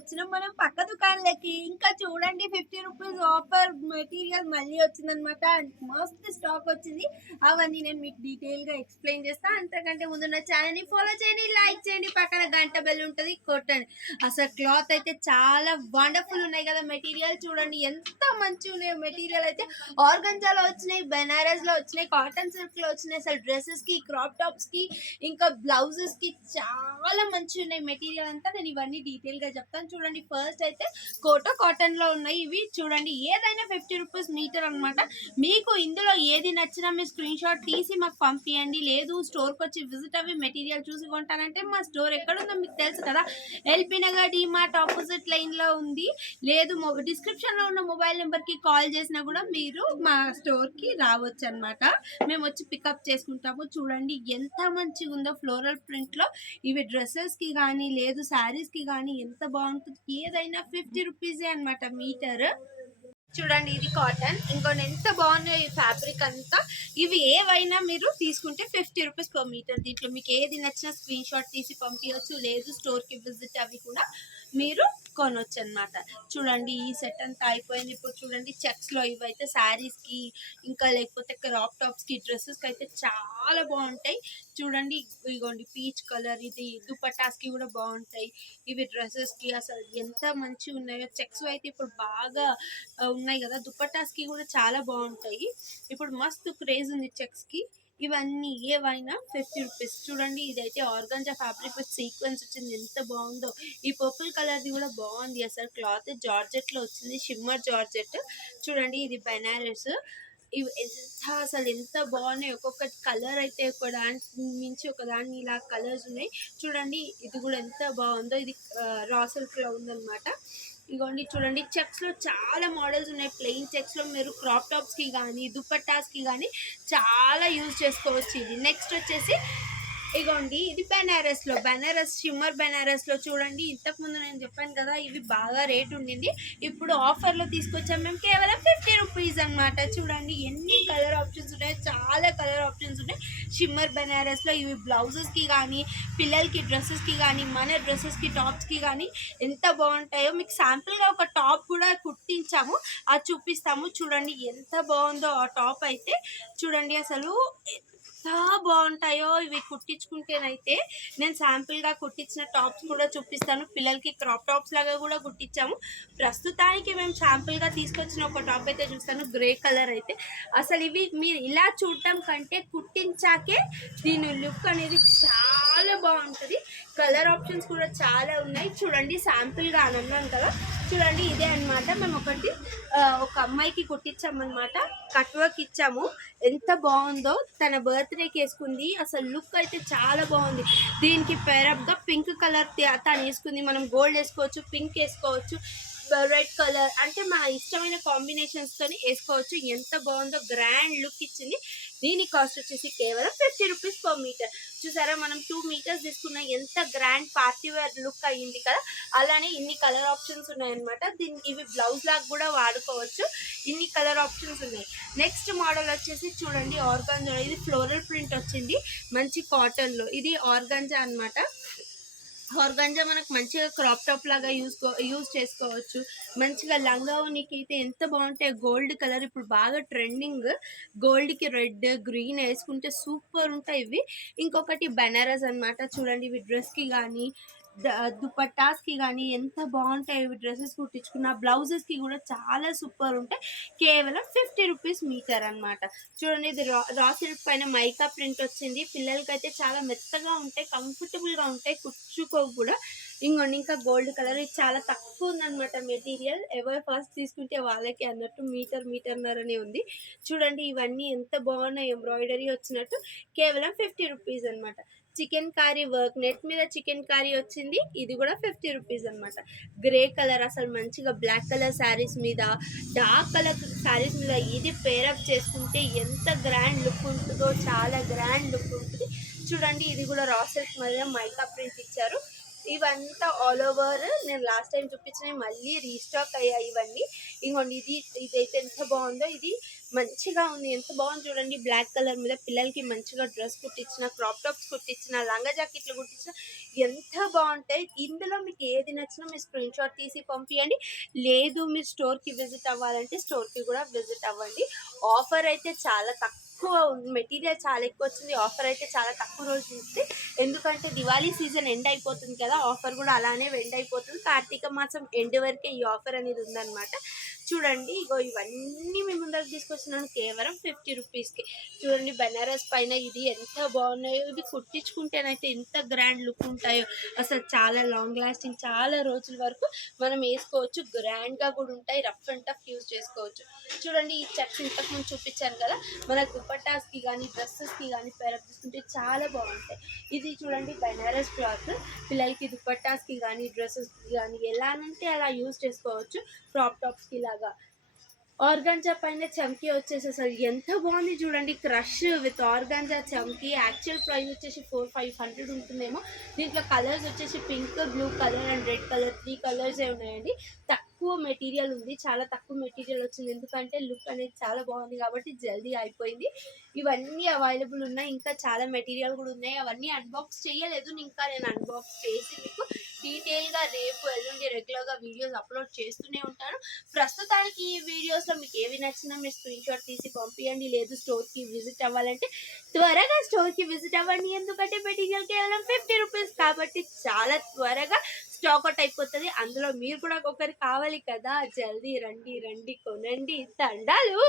వచ్చినాం మనం పక్క దుకాణాలకి. ఇంకా చూడండి 50 రూపీస్ ఆఫర్ మెటీరియల్ మళ్ళీ వచ్చిందనమాట. మస్త్ స్టాక్ వచ్చింది. అవన్నీ నేను మీకు డీటెయిల్ గా ఎక్స్ప్లెయిన్ చేస్తా. అంతకంటే ముందు నా ఛానల్ ని ఫాలో చేయండి, లైక్ చేయండి, పక్కన గంట బెల్ ఉంటుంది, కొట్టండి. అసలు క్లాత్ అయితే చాలా వండర్ఫుల్ ఉన్నాయి కదా. మెటీరియల్ చూడండి ఎంత మంచిగా ఉన్నాయి. మెటీరియల్ అయితే ఆర్గంజాలో వచ్చినాయి, బెనారస్ లో వచ్చినాయి, కాటన్ సిల్క్ లో వచ్చినాయి. అసలు డ్రెస్సెస్ కి, క్రాప్ టాప్స్ కి, ఇంకా బ్లౌజెస్ కి చాలా మంచిగా ఉన్నాయి మెటీరియల్ అంతా. నేను ఇవన్నీ డీటెయిల్ గా చెప్తాను. చూడండి ఫస్ట్ అయితే కోటో కాటన్ లో ఉన్నాయి. ఇవి చూడండి ఏదైనా 50 రూపీస్ మీటర్ అనమాట. మీకు ఇందులో ఏది నచ్చినా మీ స్క్రీన్ షాట్ తీసి మాకు పంపించండి. లేదు స్టోర్కి వచ్చి విజిట్ అవి మెటీరియల్ చూసి కొంటానంటే మా స్టోర్ ఎక్కడుందో మీకు తెలుసు కదా, LB Nagar DMart opposite line లో ఉంది. లేదు డిస్క్రిప్షన్ లో ఉన్న మొబైల్ నెంబర్ కి కాల్ చేసినా కూడా మీరు మా స్టోర్ కి రావచ్చు అనమాట. మేము వచ్చి పికప్ చేసుకుంటాము. చూడండి ఎంత మంచిగా ఉందో ఫ్లోరల్ ప్రింట్ లో. ఇవి డ్రెస్సెస్ కి కానీ లేదు శారీస్ కి కానీ ఎంత బాగుంటుంది. ఏదైనా 50 రూపీసే అనమాట మీటర్. చూడండి ఇది కాటన్. ఇంకొని ఎంత బాగున్నాయి ఈ ఫ్యాబ్రిక్ అంతా. ఇవి ఏవైనా మీరు తీసుకుంటే 50 రూపీస్ పర్ మీటర్. దీంట్లో మీకు ఏది నచ్చినా స్క్రీన్ షాట్ తీసి పంపించవచ్చు. లేదు స్టోర్కి విజిట్ అవి కూడా మీరు కొనొచ్చు అనమాట. చూడండి ఈ సెట్ అంతా అయిపోయింది. ఇప్పుడు చూడండి చెక్స్లో ఇవైతే శారీస్కి, ఇంకా లేకపోతే క్రాప్ టాప్స్కి, డ్రెస్సెస్కి అయితే చాలా బాగుంటాయి. చూడండి ఇగోండి పీచ్ కలర్, ఇది దుపట్టాస్కి కూడా బాగుంటాయి. ఇవి డ్రెస్సెస్కి అసలు ఎంత మంచిగా ఉన్నాయో. చెక్స్ అయితే ఇప్పుడు బాగా ఉన్నాయి కదా, దుపట్టాస్కి కూడా చాలా బాగుంటాయి. ఇప్పుడు మస్తు క్రేజ్ ఉంది చెక్స్కి. ఇవన్నీ ఏవైనా 50 రూపీస్. చూడండి ఇదైతే ఆర్గాంజా ఫ్యాబ్రిక్ విత్ సీక్వెన్స్ వచ్చింది, ఎంత బాగుందో. ఈ పర్పుల్ కలర్ది కూడా బాగుంది. అసలు క్లాత్ జార్జెట్లో వచ్చింది, షిమ్మర్ జార్జెట్. చూడండి ఇది బెనారస్. ఇవి అసలు ఎంత బాగున్నాయి. ఒక్కొక్కటి కలర్ అయితే ఒక దాని మించి ఒక దాన్ని ఇలా కలర్స్ ఉన్నాయి. చూడండి ఇది కూడా ఎంత బాగుందో. ఇది రా సిల్క్లో ఉందన్నమాట. ఇగోండి చూడండి చెక్స్లో చాలా మోడల్స్ ఉన్నాయి. ప్లెయిన్ చెక్స్లో మీరు క్రాప్ టాప్స్కి కానీ దుపట్టాస్కి కానీ చాలా యూజ్ చేసుకోవచ్చు. ఇది నెక్స్ట్ వచ్చేసి ఇగోండి ఇది బెనారస్లో, బెనారస్ షిమ్మర్ బెనారస్లో. చూడండి ఇంతకుముందు నేను చెప్పాను కదా ఇవి బాగా రేట్ ఉండింది, ఇప్పుడు ఆఫర్లో తీసుకొచ్చాం మేము కేవలం 50 రూపీస్ అనమాట. చూడండి ఎన్ని కలర్ ఆప్షన్స్ ఉన్నాయి, చాలా కలర్ ఆప్షన్స్ ఉన్నాయి షిమ్మర్ బెనారస్లో. ఇవి బ్లౌజెస్కి కానీ పిల్లలకి డ్రెస్సెస్కి కానీ మన డ్రెస్సెస్కి టాప్స్కి కానీ ఎంత బాగుంటాయో. మీకు శాంపుల్గా ఒక టాప్ కూడా కుట్టించాము, అది చూపిస్తాము. చూడండి ఎంత బాగుందో ఆ టాప్ అయితే. చూడండి అసలు ఎంత బాగుంటాయో ఇవి కుట్టించుకుంటేనైతే. నేను శాంపుల్గా కుట్టించిన టాప్స్ కూడా చూపిస్తాను. పిల్లలకి క్రాప్ టాప్స్ లాగా కూడా కుట్టించాము. ప్రస్తుతానికి మేము శాంపుల్గా తీసుకొచ్చిన ఒక టాప్ అయితే చూస్తాను, గ్రే కలర్ అయితే. అసలు ఇవి మీరు ఇలా చూడటం కంటే కుట్టించాకే దీని లుక్ అనేది చాలా బాగుంటుంది. కలర్ ఆప్షన్స్ కూడా చాలా ఉన్నాయి. చూడండి శాంపుల్గా అని అన్నాను కదా, చూడండి ఇదే అనమాట. మేము ఒక అమ్మాయికి కుట్టించామన్నమాట, కట్ వర్క్ ఇచ్చాము. ఎంత బాగుందో, తన బర్త్డేకి వేసుకుంది. అసలు లుక్ అయితే చాలా బాగుంది. దీనికి పేరప్గా పింక్ కలర్ తను వేసుకుంది. మనం గోల్డ్ వేసుకోవచ్చు, పింక్ వేసుకోవచ్చు, రెడ్ కలర్, అంటే మన ఇష్టమైన కాంబినేషన్స్తో వేసుకోవచ్చు. ఎంత బాగుందో, గ్రాండ్ లుక్ ఇచ్చింది. దీని కాస్ట్ వచ్చేసి కేవలం 50 రూపీస్ పర్ మీటర్. చూసారా మనం 2 మీటర్స్ తీసుకున్న ఎంత గ్రాండ్ పార్టీ వేర్ లుక్ అయ్యింది కదా. అలానే ఇన్ని కలర్ ఆప్షన్స్ ఉన్నాయన్నమాట. ఇవి బ్లౌజ్ లాగా కూడా వాడుకోవచ్చు. ఇన్ని కలర్ ఆప్షన్స్ ఉన్నాయి. నెక్స్ట్ మోడల్ వచ్చేసి చూడండి ఆర్గాంజా. ఇది ఫ్లోరల్ ప్రింట్ వచ్చింది మంచి కాటన్లో. ఇది ఆర్గాంజా అనమాట. ఆర్గాంజా మనకు మంచిగా క్రాప్ టాప్ లాగా యూజ్ చేసుకోవచ్చు. మంచిగా లంగా ఓనికి అయితే ఎంత బాగుంటాయి. గోల్డ్ కలర్ ఇప్పుడు బాగా ట్రెండింగ్. గోల్డ్కి రెడ్ గ్రీన్ వేసుకుంటే సూపర్ ఉంటాయి ఇవి. ఇంకొకటి బెనారస్ అనమాట. చూడండి ఇవి డ్రెస్కి కానీ దుపట్టాస్కి కానీ ఎంత బాగుంటాయి. ఇవి డ్రెస్సెస్ కుట్టించుకున్న బ్లౌజెస్కి కూడా చాలా సూపర్ ఉంటాయి. కేవలం 50 రూపీస్ మీటర్ అనమాట. చూడండి ఇది రా సిల్క్ పైన మైకా ప్రింట్ వచ్చింది. పిల్లలకైతే చాలా మెత్తగా ఉంటాయి, కంఫర్టబుల్గా ఉంటాయి, కుచ్చుకో కూడా. ఇంకోండి ఇంకా గోల్డ్ కలర్. ఇది చాలా తక్కువ ఉందన్నమాట మెటీరియల్. ఎవరు ఫస్ట్ తీసుకుంటే వాళ్ళకి అన్నట్టు మీటర్నరనే ఉంది. చూడండి ఇవన్నీ ఎంత బాగున్నాయి, ఎంబ్రాయిడరీ వచ్చినట్టు. కేవలం 50 రూపీస్ అనమాట. చికెన్ కారీ వర్క్, నెట్ మీద చికెన్ కారీ వచ్చింది. ఇది కూడా 50 రూపీస్ అనమాట. గ్రే కలర్, అసలు మంచిగా బ్లాక్ కలర్ శారీస్ మీద, డార్క్ కలర్ శారీస్ మీద ఇది పేరప్ చేసుకుంటే ఎంత గ్రాండ్ లుక్ ఉంటుందో, చాలా గ్రాండ్ లుక్ ఉంటుంది. చూడండి ఇది కూడా రా సిల్క్ మీద మైకా ప్రింట్ ఇచ్చారు. ఇవంతా ఆల్ ఓవర్ నేను లాస్ట్ టైం చూపించినవి మళ్ళీ రీస్టాక్ అయ్యాయి ఇవన్నీ. ఇగోండి ఇదైతే ఎంత బాగుందో, ఇది మంచిగా ఉంది, ఎంత బాగుంది చూడండి. బ్లాక్ కలర్ మీద పిల్లలకి మంచిగా డ్రెస్ కుట్టించిన, క్రాప్ టాప్స్ కుట్టించిన, లంగా జాకెట్లు కుట్టించిన ఎంత బాగుంటాయి. ఇందులో మీకు ఏది నచ్చినా మీరు స్క్రీన్ షాట్ తీసి పంపించండి. లేదు మీరు స్టోర్కి విజిట్ అవ్వాలంటే స్టోర్కి కూడా విజిట్ అవ్వండి. ఆఫర్ అయితే చాలా తక్కువ, మెటీరియల్ చాలా ఎక్కువ వచ్చింది. ఆఫర్ అయితే చాలా తక్కువ రోజులు ఉంది, ఎందుకంటే దివాళీ సీజన్ ఎండ్ అయిపోతుంది కదా, ఆఫర్ కూడా అలానే ఎండ్ అయిపోతుంది. కార్తీక మాసం ఎండ్ వరకే ఈ ఆఫర్ అనేది ఉందన్నమాట. చూడండి ఇగో ఇవన్నీ మీ ముందరకు తీసుకొచ్చినాను కేవలం 50 రూపీస్కి. చూడండి బనారస్ పైన ఇది ఎంత బాగున్నాయో, ఇవి కుట్టించుకుంటేనైతే ఎంత గ్రాండ్ లుక్ ఉంటాయో అసలు. చాలా లాంగ్ లాస్టింగ్, చాలా రోజుల వరకు మనం వేసుకోవచ్చు, గ్రాండ్గా కూడా ఉంటాయి, రఫ్ అండ్ టఫ్ యూజ్ చేసుకోవచ్చు. చూడండి ఈ చెక్స్ ఇంతకుముందు చూపించాను కదా, మన దుపట్టాస్కి కానీ డ్రెస్సెస్కి కానీ పేరప్ తీసుకుంటే చాలా బాగుంటాయి. ఇది చూడండి బనారస్ క్లాత్, పిల్లలకి దుపట్టాస్కి కానీ డ్రెస్సెస్కి కానీ ఎలా అంటే అలా యూజ్ చేసుకోవచ్చు. క్రాప్ టాప్స్కి లాగా ఆర్గాంజా పైన చమ్కీ వచ్చేసి అసలు ఎంత బాగుంది చూడండి. క్రష్ విత్ ఆర్గాంజా చమ్కీ. యాక్చువల్ ప్రైస్ వచ్చేసి 400-500 ఉంటుందేమో. దీంట్లో కలర్స్ వచ్చేసి pink, blue colour and red colour, 3 కలర్సే ఉన్నాయండి. తక్కువ మెటీరియల్ ఉంది, చాలా తక్కువ మెటీరియల్ వచ్చింది, ఎందుకంటే లుక్ అనేది చాలా బాగుంది కాబట్టి జల్దీ అయిపోయింది. ఇవన్నీ అవైలబుల్ ఉన్నాయి, ఇంకా చాలా మెటీరియల్ కూడా ఉన్నాయి. అవన్నీ అన్బాక్స్ చేయలేదు, ఇంకా నేను అన్బాక్స్ చేసి మీకు డీటెయిల్గా రేపు ఎల్లుండి రెగ్యులర్గా వీడియోస్ అప్లోడ్ చేస్తూనే ఉంటాను. ప్రస్తుతానికి ఈ వీడియోస్లో మీకు ఏవి నచ్చినా మీరు స్క్రీన్ షాట్ తీసి పంపించండి. లేదు స్టోర్కి విజిట్ అవ్వాలంటే త్వరగా స్టోర్కి విజిట్ అవ్వండి, ఎందుకంటే మెటీరియల్ కేవలం 50 రూపీస్ కాబట్టి చాలా త్వరగా స్టాక్ అవుట్ అయిపోతుంది. అందులో మీరు కూడా ఒకరికి కావాలి కదా, జల్దీ రండి రండి కొనండి. దండాలు.